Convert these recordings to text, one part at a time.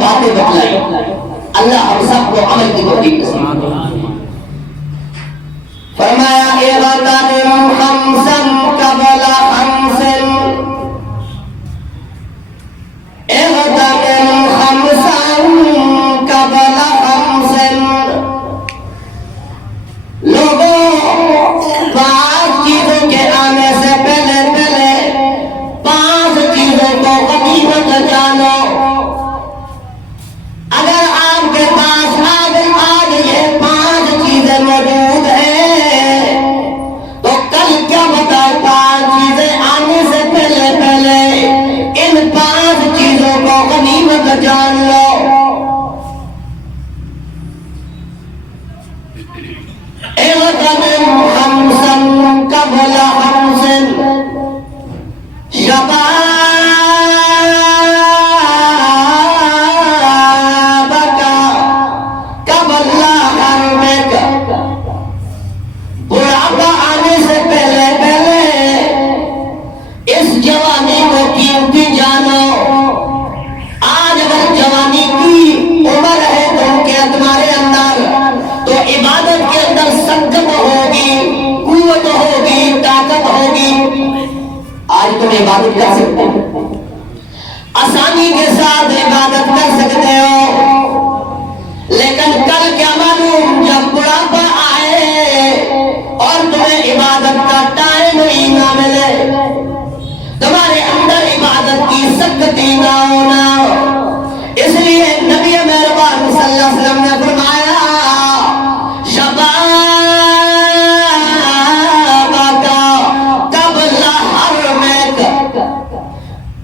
باتیں بتلائی. اللہ ہم سب کو عمل کی توفیق نصیب فرمائے. فرمایا اغتنم خمسا قبل خمس، اغتنم خمسا قبل خمس. لوگوں پانچ چیزوں کے آنے سے پہلے پانچ چیزوں کو غنیمت جانو. اگر آپ کے پاس آج یہ پانچ چیزیں موجود ہیں تو کل کیا بتاؤ، پانچ چیزیں آنے سے پہلے ان پانچ چیزوں کو غنیمت جان لو. اغتنم خمسا قبل خمس، شبابك قبل حرمك. بڑھاپا آنے سے پہلے اس جوانی کو قیمتی جانو. آج اگر جوانی کی عمر ہے تمہارے اندر تو عبادت کے اندر سنجم ہوگی، قوت ہوگی، طاقت ہوگی. آج تم عبادت کر سکتے ہو، آسانی کے ساتھ عبادت کر سکتے ہو، لیکن کل کیا معلوم جب بڑھاپا آئے اور تمہیں عبادت کا ٹائم ہی نہ ملے، تمہارے اندر عبادت کی سختی نہ ہونا. اس لیے نبی مہربان صلی اللہ علیہ وسلم نے فرمایا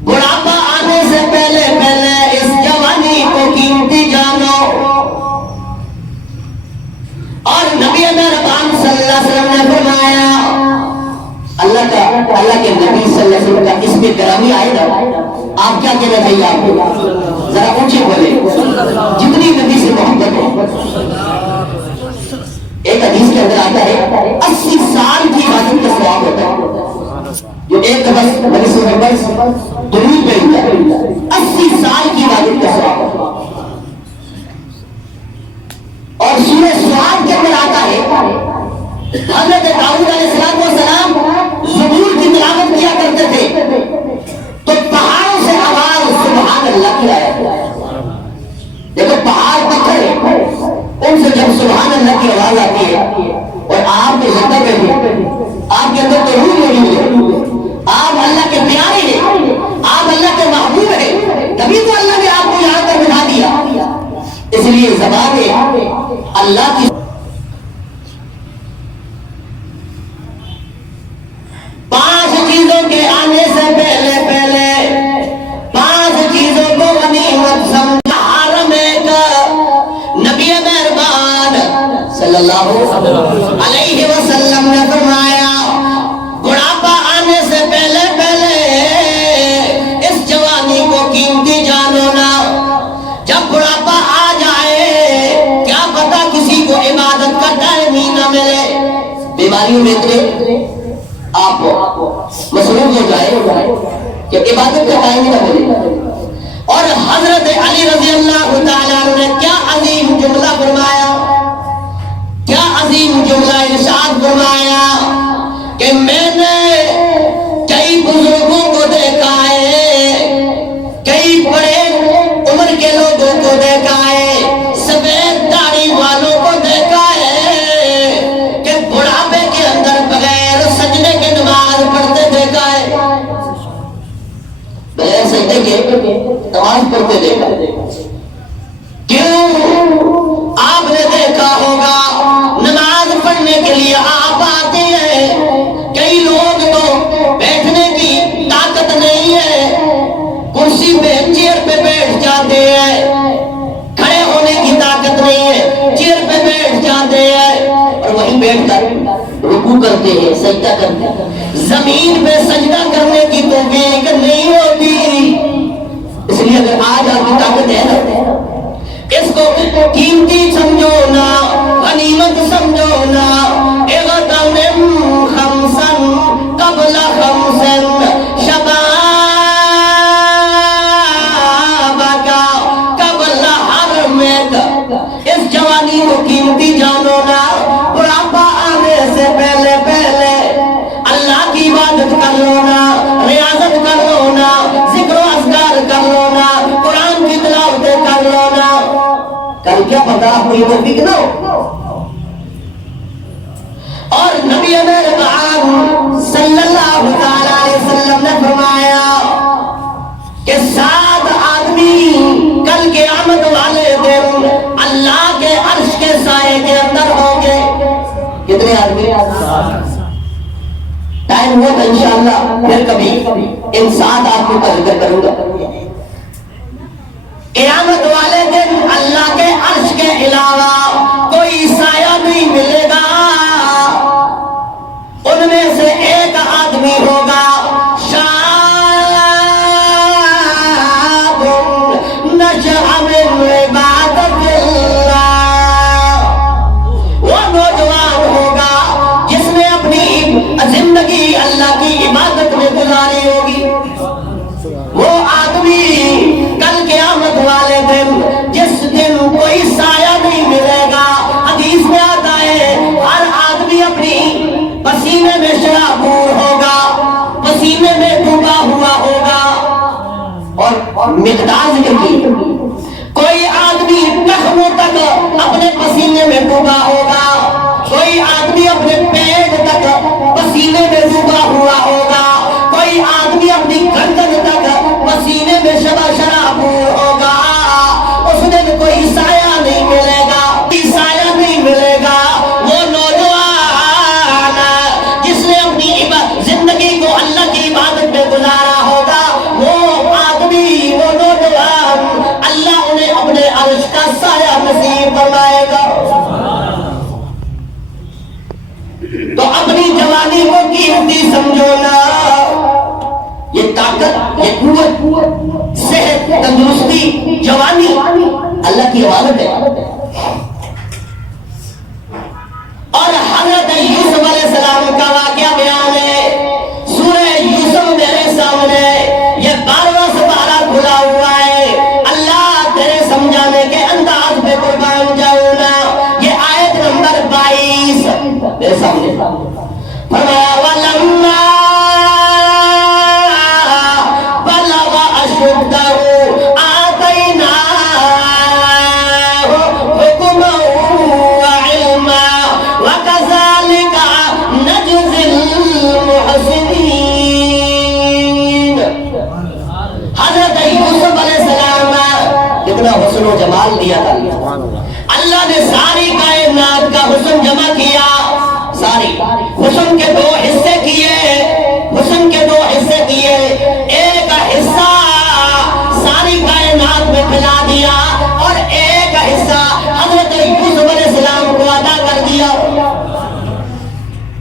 بڑھاپا آنے سے پہلے اس جوانی کو قیمتی جانو. اور نبی مہربان صلی اللہ علیہ وسلم نے فرمایا، اللہ کے نبی صلی اللہ علیہ وسلم کا اس میں گرامی آئے گا. آپ کیا کہنا چاہیے؟ آپ کو ذرا اونچے بولے جتنی نبی سے محبت ہو. ایک حدیث کے اندر آتا ہے 80 سال کی عبادت کا ثواب ہوتا ہے. جو ایک بس درود پہ 80 سال کی عبادت کا ثواب. اور سورہ سعد کے اندر آتا ہے حضرت داؤد علیہ السلام زبور کی تلاوت کیا کرتے تھے تو پہاڑوں سے آواز سبحان اللہ کی آیا. دیکھو پہاڑ پتھر ہے، ان سے جب سبحان اللہ کی آواز آتی ہے اور آپ کے زندہ میں آپ کے اندر تو روح موجود ہے، آپ اللہ کے پیارے ہیں، آپ اللہ کے محبوب ہیں، تبھی تو اللہ نے آپ کو یہاں پر بٹھا دیا. اس لیے زبان اللہ کی پانچ چیزوں کے آنے سے پہلے پانچ چیزوں کو غنیمت سمجھا. حرم کا نبی مہربان صلی اللہ علیہ وسلم نے فرمایا بڑھاپا آنے سے پہلے اس جوانی کو قیمتی جانو نا. جب بڑھاپا آ جائے کیا پتا کسی کو عبادت کا ٹائم ہی نہ ملے. بیماریوں میں اتنے آپ مصروف ہو جائے کہ عبادت کا ٹائم ہی نہ ملے. اور حضرت علی رضی اللہ تعالیٰ عنہ نے کیا عظیم جملہ فرمایا، کیا عظیم جملہ ارشاد فرمایا کہ میں نے کئی بزرگوں کو دیکھا ہے، کئی بڑے عمر کے لوگوں کو دیکھا ہے، سفید داڑھی والوں کو دیکھا ہے کہ بڑھاپے کے اندر بغیر سجدے کے نماز پڑھتے دیکھا ہے، بغیر سجدے کے نماز پڑھتے دیکھا. کیوں؟ آپ نے دیکھا ہوگا نماز پڑھنے کے لیے آپ آتے ہیں، کئی لوگ تو بیٹھنے کی طاقت نہیں ہے، کرسی پہ چیئر پہ بیٹھ جاتے ہیں، کھڑے ہونے کی طاقت نہیں ہے، چیئر پہ بیٹھ جاتے ہیں اور وہیں بیٹھ کر رکوع کرتے ہیں، سجدہ کرتے ہیں. زمین پہ سجدہ کرنے کی توفیق نہیں ہوتی. اس لیے اگر آج آپ کی طاقت ہے نا، اس کو قیمتی سمجھو نا، غنیمت سمجھو نا. اغتنم خمسا قبل خمس، شبابك قبل خدا کوئی توفیق نہ ہو. اور نبی مہربان صلی اللہ تعالی علیہ وسلم نے فرمایا کہ 7 آدمی کل قیامت والے دن اللہ کے عرش کے سائے کے اندر ہوں گے. کتنے آدمی؟ ٹائم ہوا تو انشاءاللہ پھر کبھی ان 7 آدمیوں کا ذکر کروں گا. قیامت والے دن اللہ کے عرش کے علاوہ کوئی سایہ نہیں ملے گا. ان میں سے ایک آدمی ہوگا زندگی اللہ کی عبادت میں گزاری ہوگی. وہ آدمی کل قیامت والے دن جس دن کوئی سایہ نہیں ملے گا. حدیث میں آتا ہے ہر آدمی اپنی پسینے میں شرابور ہوگا, پسینے میں ڈوبا ہوا ہوگا. اور مقدار ذکر کی, کوئی آدمی ٹخنوں تک اپنے پسینے میں ڈوبا ہوگا, کوئی آدمی اپنے پیٹ تک پسینے میں ڈوبا ہوا ہوگا, کوئی آدمی اپنی گردن تک پسینے میں شرابور ہوگا. اس دن کوئی سایہ نہیں ملے گا, کوئی سایہ نہیں ملے گا. وہ نوجوان جس نے اپنی زندگی کو اللہ کی عبادت میں گزارا ہوگا, وہ آدمی, وہ نوجوان, اللہ انہیں اپنے عرش کا سایہ نصیب فرمائے گا. تو اپنی جوانی کو قیمتی سمجھو نا. یہ طاقت, یہ قوت, صحت, تندرستی, جوانی اللہ کی امانت ہے. اور حضرت یوسف علیہ السلام کا واقعہ بیان ہے سورہ یوسف میرے سامنے. یہ 12واں سپارہ کھلا ہوا ہے. اللہ تیرے سمجھانے کے انداز پہ قربان جاؤں نا. یہ آیت نمبر 22 میرے سامنے فرمایا وَلَمَّا بَلَغَ أَشُدَّهُ آتَيْنَاهُ حُكْمًا وَعِلْمًا وَكَذَلِكَ نَجْزِي الْمُحْسِنِينَ. حضرت یوسف علیہ السلام کتنا حسن و جمال دیا تھا. اللہ نے ساری کائنات کا حسن جمع کیا. ساری حسن کے 2 حصے کیے, حسن کے 2 حصے کیے. ایک حصہ ساری کائنات میں پھیلا دیا اور ایک حصہ حضرت یوسف علیہ السلام کو عطا کر دیا.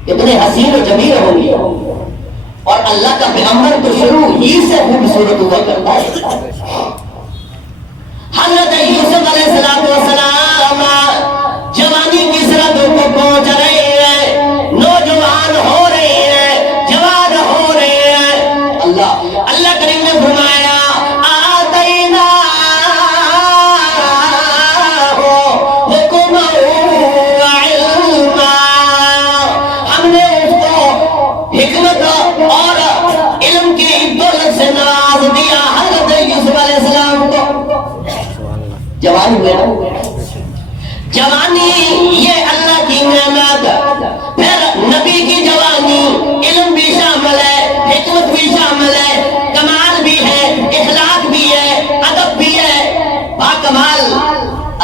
اتنے حسین و جمیل ہوں گے. اور اللہ کا پیغمبر تو شروع ہی سے خوبصورت ہوا کرتا ہے. حضرت یوسف علیہ السلام جوانی کی سرحدوں کو پہنچ رہے ہیں, نوجوان ہو رہے ہیں, جوان ہو رہے ہیں. اللہ کریم نے فرمایا آتینا حکما وعلما. ہم نے اس کو حکمت اور علم کی دولت سے نواز دیا. حضرت یوسف علیہ السلام کو جوان ہوئے نا. جوانی یہ اللہ کی نعمت. پھر نبی کی جوانی علم بھی شامل ہے, حکمت بھی شامل ہے, کمال بھی ہے, اخلاق بھی ہے, ادب بھی ہے, باکمال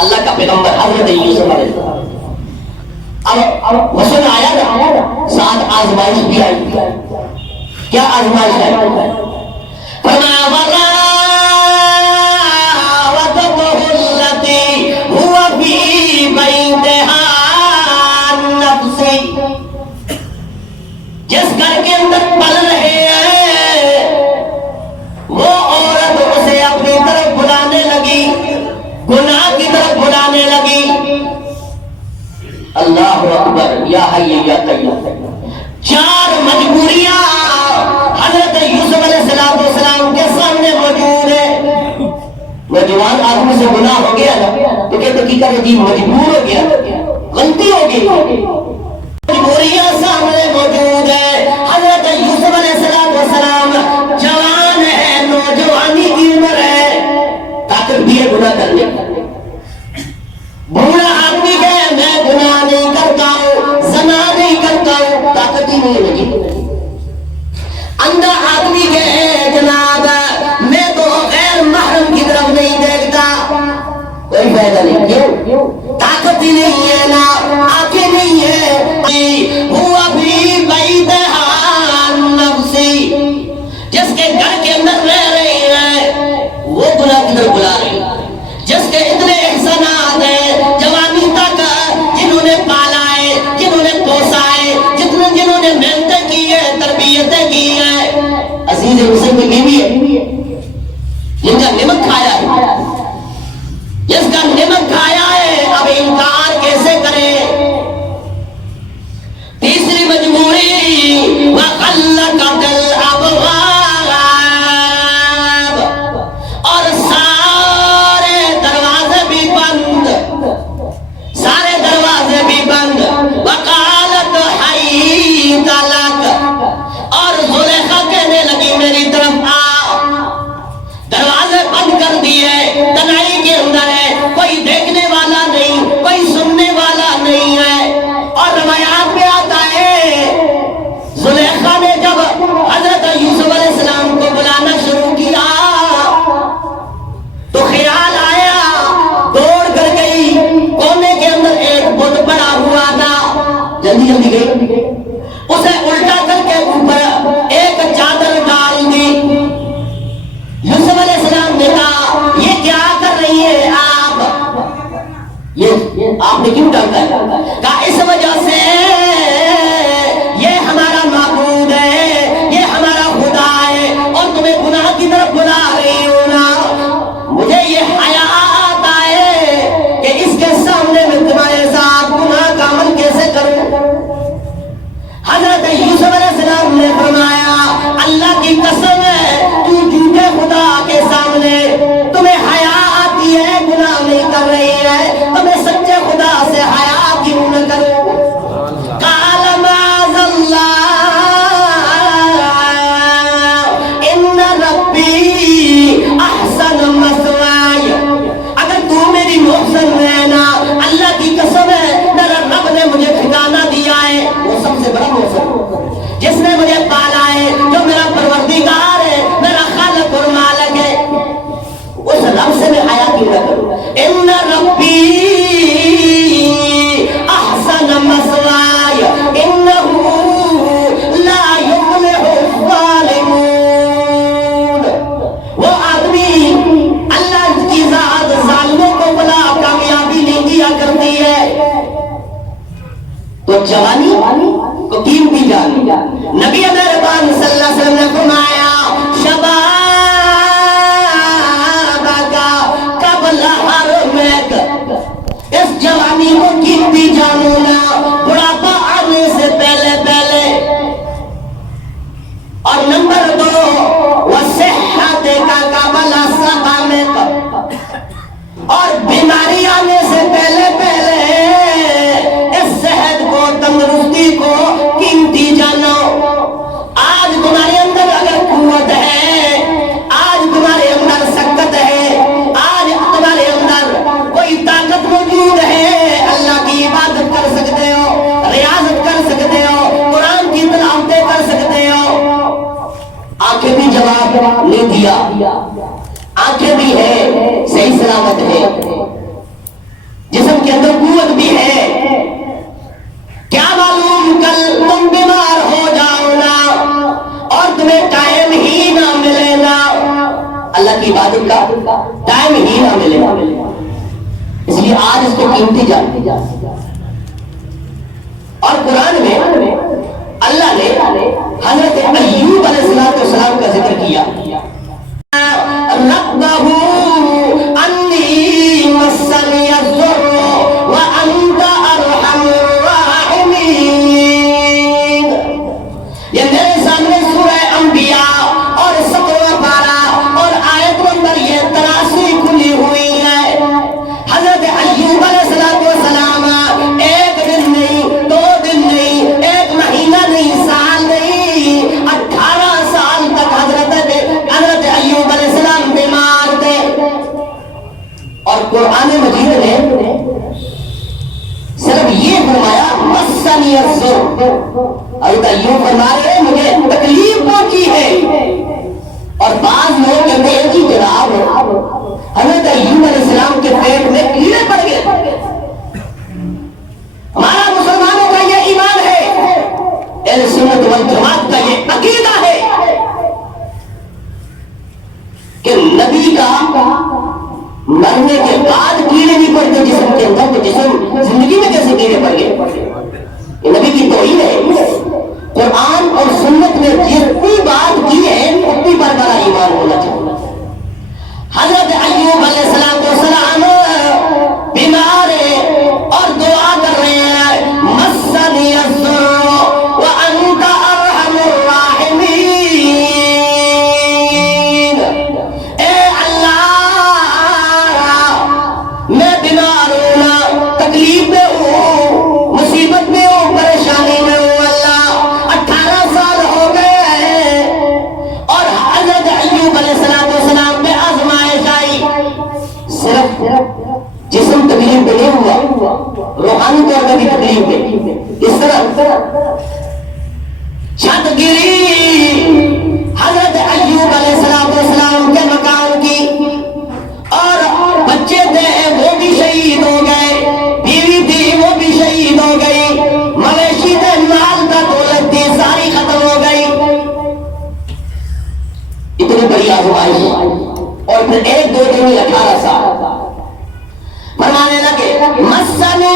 اللہ کا پیغمبر حضرت یوسف علیہ السلام. اب حسن آیا نا, 7 آزمائش بھی آئی. کیا آزمائش ہے؟ فرمایا جس گھر کے اندر پل رہے ہیں وہ عورت اسے اپنی طرف بلانے لگی, گناہ کی طرف بلانے لگی. اللہ اکبر, یا حی یا قیوم. 4 مجبوریاں حضرت یوسف علیہ السلام کے سامنے موجود ہے. نوجوان آدمی سے گناہ ہو گیا نا تو کہتے کی کرے جی مجبور ہو گیا, غلطی ہو گئی. مجبوریاں سامنے موجود ہے. حضرت یوسف علیہ السلام جوان ہے, نوجوانی کی عمر ہے, طاقت بھی ہے گناہ کرنے. عزیز حسین کی بیوی ہے جن کا نمک کھایا ہے، جس کا نمک کھایا ہے، اب انکار کیسے کرے؟ تیسری مجبوری وَغَلَّقَتِ الْأَبْوَابَ، اور سارے دروازے بھی بند، سارے دروازے بھی بند، وَقَالَتْ حَيِّتَ لَكَ، اور زلیخا کہنے لگی میری طرف آ۔ دروازے بند کر دیے، تنہائی کے اندر ہے، کوئی دیکھنے والا نہیں، کوئی سننے والا نہیں ہے۔ اور روایات میں آتا ہے زلیخا نے جب حضرت یوسف علیہ السلام کو بلانا شروع کیا تو خیال آیا، دوڑ کر گئی، کونے کے اندر ایک بت پڑا ہوا تھا، جلدی جلدی گئی، اسے الٹا کر کے اوپر ایک چادر ڈال دی۔ یوسف علیہ السلام نے کہا یہ کیا کر رہی ہے آپ؟ یہ آپ نے کیوں ڈالتا ہے؟ کہا اس وجہ سے یہ ہمارا معبود ہے، یہ ہمارا خدا ہے، اور تمہیں گناہ کی طرف بلا رہی ہوں نا، مجھے یہ حیا آتا ہے کہ اس کے سامنے میں تمہارے ساتھ گناہ کا عمل کیسے کروں؟ حضرت یوسف علیہ السلام نے فرمایا اللہ کی قسم ہے تو جھوٹے خدا کے سامنے تمہیں حیا آتی ہے، گناہ نہیں کر رہی ہے، تمہیں سچے خدا سے حیا کیوں نہ کرو؟ قال معاذ اللہ ان ربی احسن مثواي، اگر تو میری محسن ہے نا، اللہ کی قسم ہے میرا رب نے مجھے ٹھکانہ دیا ہے، وہ سب سے بڑا محسن جس نے مجھے پالا ہے، جو میرا پروردگار ہے، میرا خالق اور مالک ہے، اس رب سے میں حیا کیوں نہ کروں؟ ان ربی احسن مثواي انه لا يفلح الظالمون۔ وہ آدمی اللہ کی ذات ظالموں کو بلا کامیابی نہیں دیا کرتی ہے۔ تو جوانی کو قیمتی جان، نبی مہربان صلی اللہ علیہ وسلم نے فرمایا اس جوانی کو قیمتی جانو نا، بڑھاپا آنے سے پہلے پہلے۔ اور نمبر 2 وصحت کا قبل سقامت، اور بیماری آنے سے پہلے پہلے اس صحت کو، تندرستی کو قیمتی جانو۔ آج تمہارے اندر اگر قوت ہے، آج تمہارے اندر سکت ہے، آج تمہارے اندر کوئی طاقت موجود ہے، اللہ کی عبادت کر سکتے ہو، ریاضت کر سکتے ہو، قرآن کی تلاوتیں کر سکتے ہو۔ آنکھیں بھی جواب نہیں دیا، آنکھیں بھی ہے، صحیح سلامت ہے، جسم کے اندر قوت بھی ہے، کیا معلوم کل تم بیمار ہو جاؤ نا اور تمہیں ٹائم ہی نہ ملے نا، اللہ کی عبادت کا ٹائم ہی نہ ملے، اس لیے آج اس کو قیمتی جانتے جا۔ اور قرآن میں اللہ نے حضرت ایوب علیہ السلام کا ذکر کیا، رَبَّهُ أَنِّي مَسَّنِيَ الضُّرُّ وَأَنْتَ أَرْحَمُ الرَّاحِمِينَ۔ یہ میرے سامنے سورہ انبیاء اور 17واں پارہ اور آیت نمبر یہ 83 کھلی ہوئی ہے۔ حضرت ایوب علیہ السلام ایک دن نہیں، 2 دن نہیں، 1 مہینہ نہیں، سال نہیں، 18 سال تک حضرت ایوب علیہ السلام بیمار تھے۔ اور قرآن مجید نے صرف یہ فرمایا مسنی الضر، حضرت ایوب فرما رہے ہیں مجھے تکلیف پہنچی ہے۔ اور بعض لوگ کہتے ہیں کہ جناب حضرت ایوب علیہ السلام کے پیٹ میں کیڑے پڑ گئے۔ ہمارا مسلمانوں کا یہ ایمان ہے، اہل سنت والجماعت کا یہ عقیدہ ہے کہ نبی کا مرنے کے بعد کیڑے نہیں پڑتے جسم کے اندر، تو جسم زندگی میں کیسے کیڑے پڑ گئے؟ یہ نبی کی توہین ہے۔ قرآن اور سنت میں جتنی بات کی ہے اتنی پر بڑا ایمان ہونا چاہیے۔ حضرت ایوب علیہ السلام بیمار ہیں اور دعا کر رہے ہیں، مسنی الضر وانت ارحم الراحمین، اے اللہ میں بیمار ہوں، تکلیف میں ہوں، مصیبت میں ہوں، پریشانی میں ہوں، اللہ 18 سال ہو گئے ہیں اور حضرت ایوب علیہ السلام پہ آزمائش آئی، صرف جسم تکلیف پہ نہیں ہوا، روحانی طور پر بھی تکلیف پہ، اس طرح چھت گری حضرت ایوب علیہ السلام کے مکان کی، اور بچے تھے وہ بھی شہید ہو گئے، بیوی تھی وہ بھی شہید ہو گئی، مویشی تھے، مال کا دولت تھی ساری ختم ہو گئی۔ اتنی بڑی آزمائش اور پھر 1 2 3 18 سال فرمانے لگے، مسنی